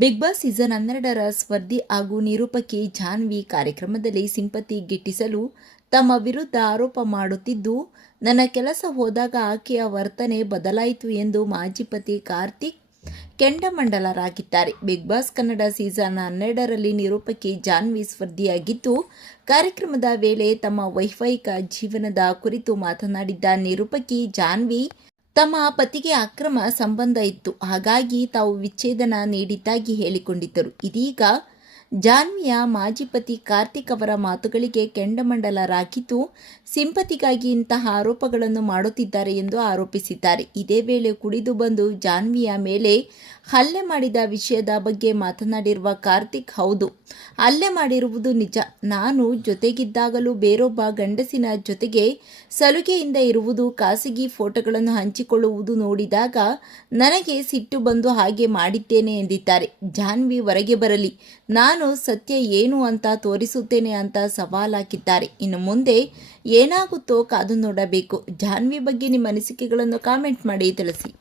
Big boss season ಹನ್ನೆರಡರ ಸ್ಪರ್ಧಿ ಹಾಗೂ ನಿರೂಪಕಿ ಜಾನ್ವಿ ಕಾರ್ಯಕ್ರಮದಲ್ಲಿ ಸಿಂಪತಿ ಗಿಟ್ಟಿಸಲು ತಮ್ಮ ವಿರುದ್ಧ ಆರೋಪ ಮಾಡುತ್ತಿದ್ದು, ನನ್ನ ಕೆಲಸ ಹೋದಾಗ ಆಕೆಯ ವರ್ತನೆ ಬದಲಾಯಿತು ಎಂದು ಮಾಜಿ ಪತಿ ಕಾರ್ತಿಕ್ ಕೆಂಡಮಂಡಲರಾಗಿದ್ದಾರೆ. ಬಿಗ್ ಬಾಸ್ ಕನ್ನಡ ಸೀಸನ್ ಹನ್ನೆರಡರಲ್ಲಿ ನಿರೂಪಕಿ ಜಾನ್ವಿ ಸ್ಪರ್ಧಿಯಾಗಿದ್ದು, ಕಾರ್ಯಕ್ರಮದ ವೇಳೆ ತಮ್ಮ ವೈವಾಹಿಕ ಜೀವನದ ಕುರಿತು ಮಾತನಾಡಿದ್ದ ನಿರೂಪಕಿ ಜಾನ್ವಿ ತಮ್ಮ ಪತಿಗೆ ಅಕ್ರಮ ಸಂಬಂಧ ಇತ್ತು. ಹಾಗಾಗಿ ತಾವು ವಿಚ್ಛೇದನ ನೀಡಿದ್ದಾಗಿ ಹೇಳಿಕೊಂಡಿದ್ದರು. ಇದೀಗ ಜಾನ್ವಿಯ ಮಾಜಿ ಪತಿ ಕಾರ್ತಿಕ್ ಅವರ ಮಾತುಗಳಿಗೆ ಕೆಂಡಮಂಡಲರಾಗಿದ್ದು ಸಿಂಪತಿಗಾಗಿ ಇಂತಹ ಆರೋಪಗಳನ್ನು ಮಾಡುತ್ತಿದ್ದಾರೆ ಎಂದು ಆರೋಪಿಸಿದ್ದಾರೆ. ಇದೇ ವೇಳೆ ಕುಡಿದು ಬಂದು ಜಾನ್ವಿಯ ಮೇಲೆ ಹಲ್ಲೆ ಮಾಡಿದ ವಿಷಯದ ಬಗ್ಗೆ ಮಾತನಾಡಿರುವ ಕಾರ್ತಿಕ್, ಹೌದು, ಹಲ್ಲೆ ಮಾಡಿರುವುದು ನಿಜ. ನಾನು ಜೊತೆಗಿದ್ದಾಗಲೂ ಬೇರೊಬ್ಬ ಗಂಡಸಿನ ಜೊತೆಗೆ ಸಲುಗೆಯಿಂದ ಇರುವುದು, ಖಾಸಗಿ ಫೋಟೋಗಳನ್ನು ಹಂಚಿಕೊಳ್ಳುವುದು ನೋಡಿದಾಗ ನನಗೆ ಸಿಟ್ಟು ಬಂದು ಹಾಗೆ ಮಾಡಿದ್ದೇನೆ ಎಂದಿದ್ದಾರೆ. ಜಾನ್ವಿ ಹೊರಗೆ ಬರಲಿ. ನಾನು ಸತ್ಯ ಏನು ಅಂತ ತೋರಿಸುತ್ತೇನೆ ಅಂತ ಸವಾಲಾಕಿದ್ದಾರೆ ಇನ್ನು ಮುಂದೆ ಏನಾಗುತ್ತೋ ಕಾದು ನೋಡಬೇಕು. ಜಾನ್ವಿ ಬಗ್ಗೆ ನಿಮ್ಮ ಅನಿಸಿಕೆಗಳನ್ನು ಕಾಮೆಂಟ್ ಮಾಡಿ ತಿಳಿಸಿ.